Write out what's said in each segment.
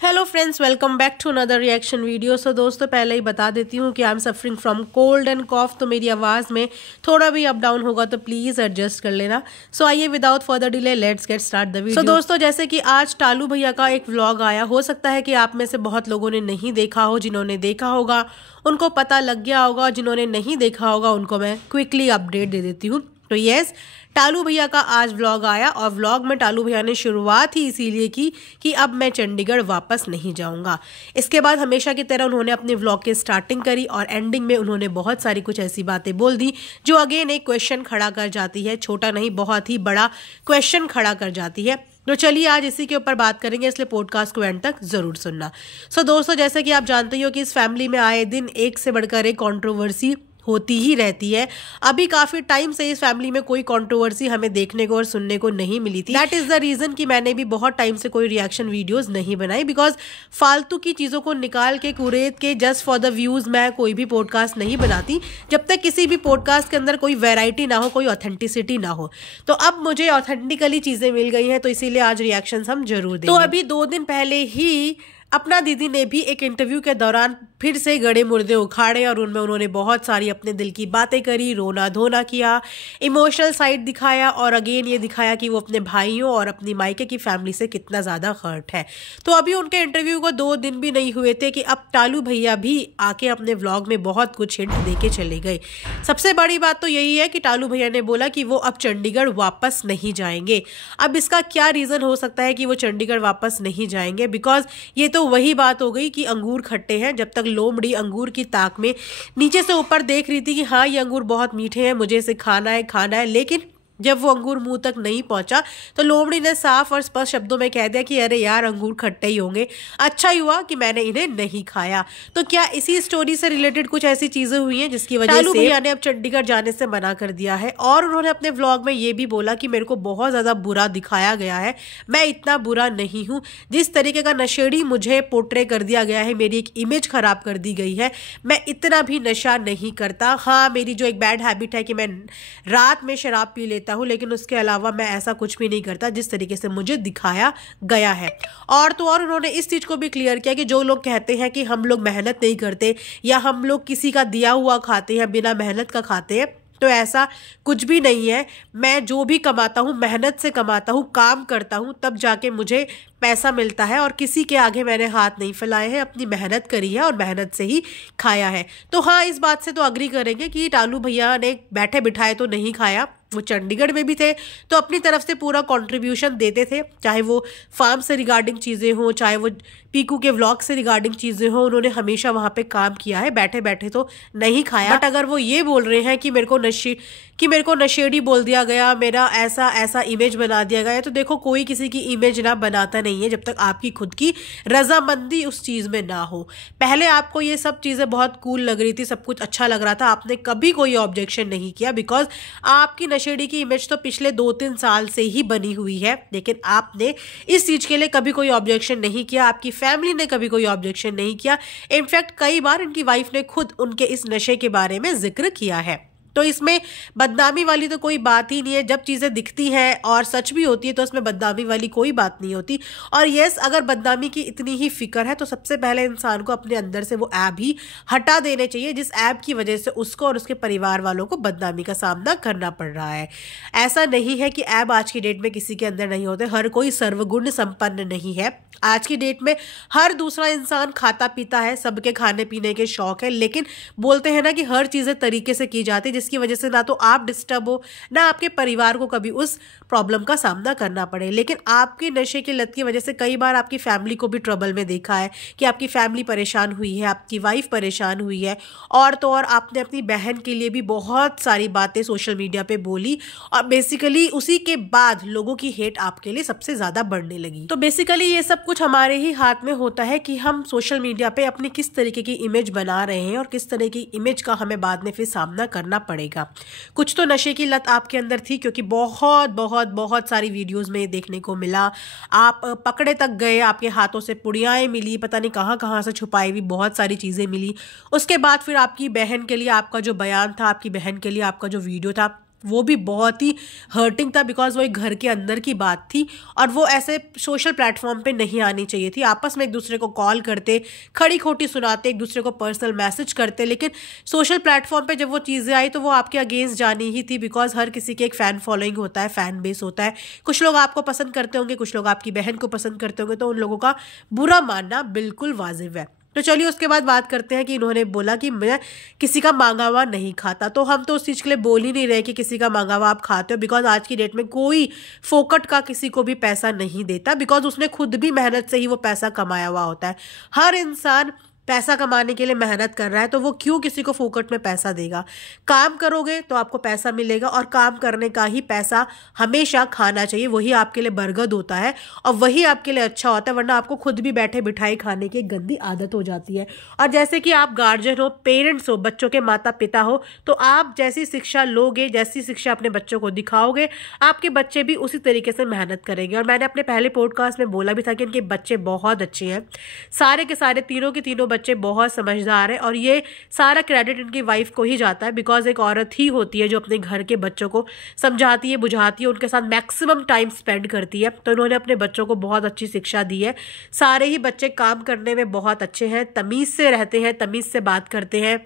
Hello friends, welcome back to another reaction video. So दोस्तों, पहले ही बता देती हूँ कि I am suffering from cold and cough, तो मेरी आवाज़ में थोड़ा भी अप डाउन होगा तो प्लीज़ एडजस्ट कर लेना। सो आइए without further delay let's get start the video. So दोस्तों, जैसे कि आज टालू भैया का एक व्लॉग आया, हो सकता है कि आप में से बहुत लोगों ने नहीं देखा हो। जिन्होंने देखा होगा उनको पता लग गया होगा, जिन्होंने नहीं देखा होगा उनको मैं क्विकली अपडेट दे देती हूँ। तो यस, टालू भैया का आज व्लॉग आया और व्लॉग में टालू भैया ने शुरुआत ही इसीलिए की कि अब मैं चंडीगढ़ वापस नहीं जाऊंगा। इसके बाद हमेशा की तरह उन्होंने अपने व्लॉग की स्टार्टिंग करी और एंडिंग में उन्होंने बहुत सारी कुछ ऐसी बातें बोल दी जो अगेन एक क्वेश्चन खड़ा कर जाती है। छोटा नहीं, बहुत ही बड़ा क्वेश्चन खड़ा कर जाती है। तो चलिए आज इसी के ऊपर बात करेंगे, इसलिए पॉडकास्ट को एंड तक जरूर सुनना। सो दोस्तों, जैसे कि आप जानते हो कि इस फैमिली में आए दिन एक से बढ़कर एक कंट्रोवर्सी होती ही रहती है। अभी काफी टाइम से इस फैमिली में कोई कंट्रोवर्सी हमें देखने को और सुनने को नहीं मिली थी। दैट इज द रीजन कि मैंने भी बहुत टाइम से कोई रिएक्शन वीडियोस नहीं बनाई, बिकॉज फालतू की चीजों को निकाल के कुरेद के जस्ट फॉर द व्यूज मैं कोई भी पॉडकास्ट नहीं बनाती जब तक किसी भी पॉडकास्ट के अंदर कोई वैरायटी ना हो, कोई ऑथेंटिसिटी ना हो। तो अब मुझे ऑथेंटिकली चीजें मिल गई हैं, तो इसीलिए आज रिएक्शन हम जरूर देंगे। तो अभी 2 दिन पहले ही अपना दीदी ने भी एक इंटरव्यू के दौरान फिर से गड़े मुर्दे उखाड़े और उनमें उन्होंने बहुत सारी अपने दिल की बातें करी, रोना धोना किया, इमोशनल साइड दिखाया और अगेन ये दिखाया कि वो अपने भाइयों और अपनी मायके की फैमिली से कितना ज़्यादा हर्ट है। तो अभी उनके इंटरव्यू को 2 दिन भी नहीं हुए थे कि अब टालू भैया भी आके अपने व्लॉग में बहुत कुछ हिंट दे के चले गए। सबसे बड़ी बात तो यही है कि टालू भैया ने बोला कि वो अब चंडीगढ़ वापस नहीं जाएंगे। अब इसका क्या रीज़न हो सकता है कि वो चंडीगढ़ वापस नहीं जाएंगे? बिकॉज ये तो वही बात हो गई कि अंगूर खट्टे हैं। जब तक लोमड़ी अंगूर की ताक में नीचे से ऊपर देख रही थी कि हाँ ये अंगूर बहुत मीठे हैं, मुझे इसे खाना है, लेकिन जब वो अंगूर मुंह तक नहीं पहुंचा तो लोमड़ी ने साफ और स्पष्ट शब्दों में कह दिया कि अरे यार अंगूर खट्टे ही होंगे, अच्छा ही हुआ कि मैंने इन्हें नहीं खाया। तो क्या इसी स्टोरी से रिलेटेड कुछ ऐसी चीजें हुई हैं जिसकी वजह से टालू भैया ने अब चंडीगढ़ जाने से मना कर दिया है? और उन्होंने अपने व्लॉग में ये भी बोला कि मेरे को बहुत ज्यादा बुरा दिखाया गया है, मैं इतना बुरा नहीं हूँ। जिस तरीके का नशेड़ी मुझे पोर्ट्रे कर दिया गया है, मेरी एक इमेज खराब कर दी गई है, मैं इतना भी नशा नहीं करता। हाँ, मेरी जो एक बैड हैबिट है कि मैं रात में शराब पी लेता हूँ, लेकिन उसके अलावा मैं ऐसा कुछ भी नहीं करता जिस तरीके से मुझे दिखाया गया है। और तो और उन्होंने इस चीज को भी क्लियर किया कि जो लोग कहते हैं कि हम लोग मेहनत नहीं करते या हम लोग किसी का दिया हुआ खाते हैं, बिना मेहनत का खाते हैं, तो ऐसा कुछ भी नहीं है। मैं जो भी कमाता हूँ मेहनत से कमाता हूँ, काम करता हूँ, तब जाके मुझे पैसा मिलता है और किसी के आगे मैंने हाथ नहीं फैलाए हैं, अपनी मेहनत करी है और मेहनत से ही खाया है। तो हाँ, इस बात से तो अग्री करेंगे कि टालू भैया ने बैठे बिठाए तो नहीं खाया। वो चंडीगढ़ में भी थे तो अपनी तरफ से पूरा कंट्रीब्यूशन देते थे, चाहे वो फार्म से रिगार्डिंग चीज़ें हों, चाहे वो पीकू के व्लॉग से रिगार्डिंग चीज़ें हों, उन्होंने हमेशा वहाँ पे काम किया है, बैठे बैठे तो नहीं खाया। बट अगर वो ये बोल रहे हैं कि मेरे को नशेड़ी बोल दिया गया, मेरा ऐसा इमेज बना दिया गया, तो देखो कोई किसी की इमेज ना बनाता नहीं है जब तक आपकी खुद की रजामंदी उस चीज़ में ना हो। पहले आपको ये सब चीज़ें बहुत कूल लग रही थी, सब कुछ अच्छा लग रहा था, आपने कभी कोई ऑब्जेक्शन नहीं किया, बिकॉज आपकी नशेड़ी की इमेज तो पिछले 2-3 साल से ही बनी हुई है, लेकिन आपने इस चीज़ के लिए कभी कोई ऑब्जेक्शन नहीं किया, आपकी फैमिली ने कभी कोई ऑब्जेक्शन नहीं किया। इनफैक्ट कई बार इनकी वाइफ ने खुद उनके इस नशे के बारे में जिक्र किया है। तो इसमें बदनामी वाली तो कोई बात ही नहीं है। जब चीज़ें दिखती हैं और सच भी होती है तो उसमें बदनामी वाली कोई बात नहीं होती। और यस, अगर बदनामी की इतनी ही फिक्र है तो सबसे पहले इंसान को अपने अंदर से वो ऐप ही हटा देने चाहिए जिस ऐप की वजह से उसको और उसके परिवार वालों को बदनामी का सामना करना पड़ रहा है। ऐसा नहीं है कि ऐप आज की डेट में किसी के अंदर नहीं होते, हर कोई सर्वगुण संपन्न नहीं है। आज की डेट में हर दूसरा इंसान खाता पीता है, सबके खाने पीने के शौक है, लेकिन बोलते हैं ना कि हर चीज़ें तरीके से की जाती है जिसकी वजह से ना तो आप डिस्टर्ब हो, ना आपके परिवार को कभी उस प्रॉब्लम का सामना करना पड़े। लेकिन आपके नशे की लत की वजह से कई बार आपकी फैमिली को भी ट्रबल में देखा है कि आपकी फैमिली परेशान हुई है, आपकी वाइफ परेशान हुई है, और तो और आपने अपनी बहन के लिए भी बहुत सारी बातें सोशल मीडिया पे बोली और बेसिकली उसी के बाद लोगों की हेट आपके लिए सबसे ज़्यादा बढ़ने लगी। तो बेसिकली ये सब कुछ हमारे ही हाथ में होता है कि हम सोशल मीडिया पे अपनी किस तरीके की इमेज बना रहे हैं और किस तरह की इमेज का हमें बाद में फिर सामना करना पड़ेगा। कुछ तो नशे की लत आपके अंदर थी, क्योंकि बहुत बहुत बहुत सारी वीडियोस में देखने को मिला, आप पकड़े तक गए, आपके हाथों से पुड़ियाएं मिली, पता नहीं कहाँ कहाँ से छुपाई हुई बहुत सारी चीज़ें मिली। उसके बाद फिर आपकी बहन के लिए आपका जो बयान था, आपकी बहन के लिए आपका जो वीडियो था, वो भी बहुत ही हर्टिंग था, बिकॉज वो एक घर के अंदर की बात थी और वो ऐसे सोशल प्लेटफॉर्म पे नहीं आनी चाहिए थी। आपस में एक दूसरे को कॉल करते, खड़ी खोटी सुनाते, एक दूसरे को पर्सनल मैसेज करते, लेकिन सोशल प्लेटफॉर्म पे जब वो चीज़ें आई तो वो आपके अगेंस्ट जानी ही थी, बिकॉज हर किसी के एक फ़ैन फॉलोइंग होता है, फ़ैन बेस होता है। कुछ लोग आपको पसंद करते होंगे, कुछ लोग आपकी बहन को पसंद करते होंगे, तो उन लोगों का बुरा मानना बिल्कुल वाजिब है। तो चलिए उसके बाद बात करते हैं कि इन्होंने बोला कि मैं किसी का मांगा हुआ नहीं खाता। तो हम तो उस चीज़ के लिए बोल ही नहीं रहे कि किसी का मांगा हुआ आप खाते हो, बिकॉज आज की डेट में कोई फोकट का किसी को भी पैसा नहीं देता, बिकॉज उसने खुद भी मेहनत से ही वो पैसा कमाया हुआ होता है। हर इंसान पैसा कमाने के लिए मेहनत कर रहा है, तो वो क्यों किसी को फोकट में पैसा देगा। काम करोगे तो आपको पैसा मिलेगा, और काम करने का ही पैसा हमेशा खाना चाहिए, वही आपके लिए बरगद होता है और वही आपके लिए अच्छा होता है, वरना आपको खुद भी बैठे बिठाई खाने की गंदी आदत हो जाती है। और जैसे कि आप गार्जियन हो, पेरेंट्स हो, बच्चों के माता पिता हो, तो आप जैसी शिक्षा लोगे, जैसी शिक्षा अपने बच्चों को दिखाओगे, आपके बच्चे भी उसी तरीके से मेहनत करेंगे। और मैंने अपने पहले पॉडकास्ट में बोला भी था कि इनके बच्चे बहुत अच्छे हैं, सारे के सारे तीनों के तीनों बच्चे बहुत समझदार है, और ये सारा क्रेडिट इनकी वाइफ को ही जाता है, बिकॉज एक औरत ही होती है जो अपने घर के बच्चों को समझाती है, बुझाती है, उनके साथ मैक्सिमम टाइम स्पेंड करती है। तो इन्होंने अपने बच्चों को बहुत अच्छी शिक्षा दी है। सारे ही बच्चे काम करने में बहुत अच्छे हैं, तमीज़ से रहते हैं, तमीज़ से बात करते हैं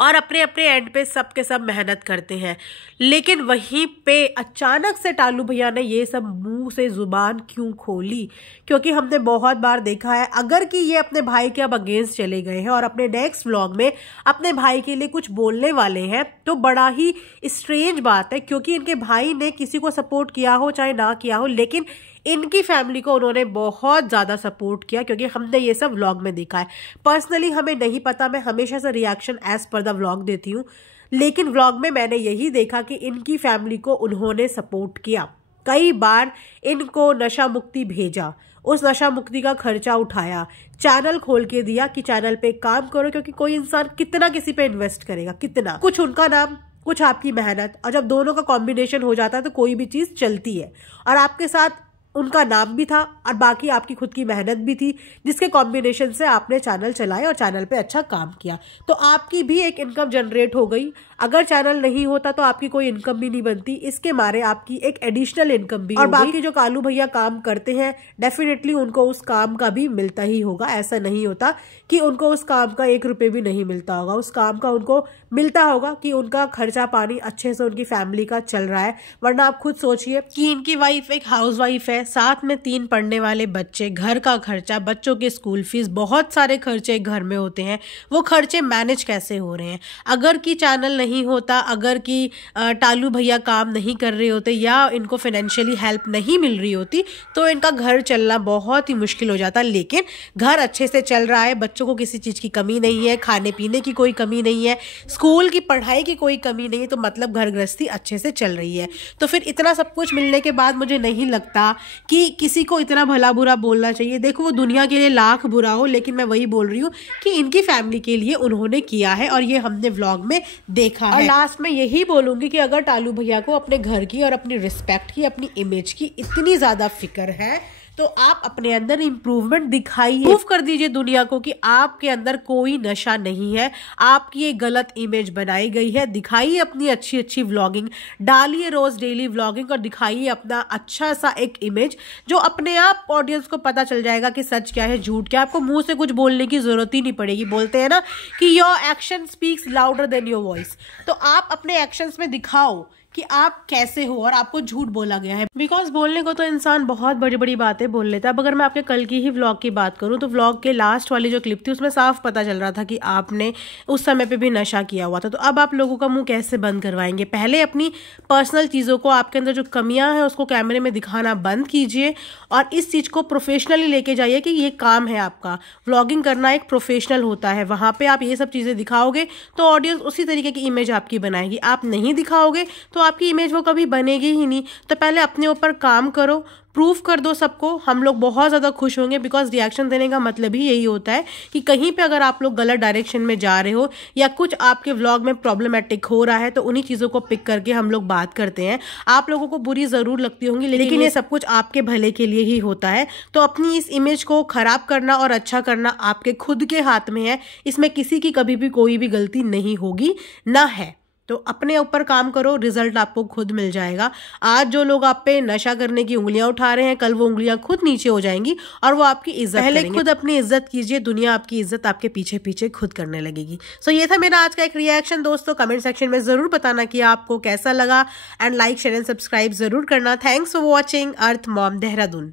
और अपने अपने एंड पे सब के सब मेहनत करते हैं। लेकिन वहीं पे अचानक से टालू भैया ने ये सब मुंह से जुबान क्यों खोली? क्योंकि हमने बहुत बार देखा है, अगर कि ये अपने भाई के अब अगेंस्ट चले गए हैं और अपने नेक्स्ट व्लॉग में अपने भाई के लिए कुछ बोलने वाले हैं, तो बड़ा ही स्ट्रेंज बात है, क्योंकि इनके भाई ने किसी को सपोर्ट किया हो चाहे ना किया हो, लेकिन इनकी फैमिली को उन्होंने बहुत ज़्यादा सपोर्ट किया, क्योंकि हमने ये सब व्लॉग में देखा है। पर्सनली हमें नहीं पता, मैं हमेशा से reaction as per the vlog देती हूँ, लेकिन व्लॉग में मैंने यही देखा कि इनकी फैमिली को उन्होंने सपोर्ट किया। कई बार इनको नशा मुक्ति भेजा, उस नशा मुक्ति का खर्चा उठाया, चैनल खोल के दिया कि चैनल पे काम करो, क्योंकि कोई इंसान कितना किसी पे इन्वेस्ट करेगा, कितना, कुछ उनका नाम, कुछ आपकी मेहनत, और जब दोनों का कॉम्बिनेशन हो जाता है तो कोई भी चीज़ चलती है। और आपके साथ उनका नाम भी था और बाकी आपकी खुद की मेहनत भी थी, जिसके कॉम्बिनेशन से आपने चैनल चलाए और चैनल पे अच्छा काम किया, तो आपकी भी एक इनकम जनरेट हो गई। अगर चैनल नहीं होता तो आपकी कोई इनकम भी नहीं बनती, इसके मारे आपकी एक एडिशनल इनकम भी। और बाकी जो कालू भैया काम करते हैं, डेफिनेटली उनको उस काम का भी मिलता ही होगा। ऐसा नहीं होता कि उनको उस काम का 1 रुपये भी नहीं मिलता होगा, उस काम का उनको मिलता होगा कि उनका खर्चा पानी अच्छे से उनकी फैमिली का चल रहा है। वरना आप खुद सोचिए कि इनकी वाइफ एक हाउस वाइफ है, साथ में 3 पढ़ने वाले बच्चे, घर का खर्चा, बच्चों के स्कूल फीस, बहुत सारे खर्चे घर में होते हैं। वो खर्चे मैनेज कैसे हो रहे हैं? अगर कि चैनल नहीं होता, अगर कि टालू भैया काम नहीं कर रहे होते या इनको फाइनेंशियली हेल्प नहीं मिल रही होती, तो इनका घर चलना बहुत ही मुश्किल हो जाता। लेकिन घर अच्छे से चल रहा है, बच्चों को किसी चीज़ की कमी नहीं है, खाने पीने की कोई कमी नहीं है, स्कूल की पढ़ाई की कोई कमी नहीं है, तो मतलब घर गृहस्थी अच्छे से चल रही है। तो फिर इतना सब कुछ मिलने के बाद मुझे नहीं लगता कि किसी को इतना भला बुरा बोलना चाहिए। देखो, वो दुनिया के लिए लाख बुरा हो, लेकिन मैं वही बोल रही हूँ कि इनकी फैमिली के लिए उन्होंने किया है और ये हमने व्लॉग में देखा है। और लास्ट में यही बोलूंगी कि अगर टालू भैया को अपने घर की और अपनी रिस्पेक्ट की, अपनी इमेज की इतनी ज़्यादा फिक्र है, तो आप अपने अंदर इम्प्रूवमेंट दिखाइए, प्रूव कर दीजिए दुनिया को कि आपके अंदर कोई नशा नहीं है, आपकी एक गलत इमेज बनाई गई है। दिखाइए अपनी अच्छी अच्छी व्लॉगिंग, डालिए रोज डेली व्लॉगिंग और दिखाइए अपना अच्छा सा एक इमेज, जो अपने आप ऑडियंस को पता चल जाएगा कि सच क्या है, झूठ क्या है। आपको मुंह से कुछ बोलने की जरूरत ही नहीं पड़ेगी। बोलते हैं ना कि your action speaks louder than your voice, तो आप अपने एक्शंस में दिखाओ कि आप कैसे हो और आपको झूठ बोला गया है। बिकॉज बोलने को तो इंसान बहुत बड़ी बड़ी बातें बोल लेता है। अब अगर मैं आपके कल की ही व्लॉग की बात करूं, तो व्लॉग के लास्ट वाली जो क्लिप थी उसमें साफ पता चल रहा था कि आपने उस समय पे भी नशा किया हुआ था। तो अब आप लोगों का मुंह कैसे बंद करवाएंगे? पहले अपनी पर्सनल चीज़ों को, आपके अंदर जो कमियां हैं उसको कैमरे में दिखाना बंद कीजिए और इस चीज़ को प्रोफेशनली लेके जाइए कि ये काम है आपका। व्लॉगिंग करना एक प्रोफेशनल होता है, वहाँ पर आप ये सब चीज़ें दिखाओगे तो ऑडियंस उसी तरीके की इमेज आपकी बनाएगी। आप नहीं दिखाओगे तो आपकी इमेज वो कभी बनेगी ही नहीं। तो पहले अपने ऊपर काम करो, प्रूफ कर दो सबको। हम लोग बहुत ज़्यादा खुश होंगे, बिकॉज रिएक्शन देने का मतलब ही यही होता है कि कहीं पे अगर आप लोग गलत डायरेक्शन में जा रहे हो या कुछ आपके व्लॉग में प्रॉब्लमेटिक हो रहा है, तो उन्हीं चीज़ों को पिक करके हम लोग बात करते हैं। आप लोगों को बुरी ज़रूर लगती होंगी, लेकिन ये सब कुछ आपके भले के लिए ही होता है। तो अपनी इस इमेज को खराब करना और अच्छा करना आपके खुद के हाथ में है। इसमें किसी की कभी भी कोई भी गलती नहीं होगी, ना है। तो अपने ऊपर काम करो, रिजल्ट आपको खुद मिल जाएगा। आज जो लोग आप पे नशा करने की उंगलियां उठा रहे हैं, कल वो उंगलियां खुद नीचे हो जाएंगी और वो आपकी इज्जत करेंगे। पहले खुद अपनी इज्जत कीजिए, दुनिया आपकी इज्जत आपके पीछे पीछे खुद करने लगेगी। सो ये था मेरा आज का एक रिएक्शन दोस्तों। कमेंट सेक्शन में जरूर बताना कि आपको कैसा लगा and like share and subscribe जरूर करना। Thanks for watching earth mom Dehradun.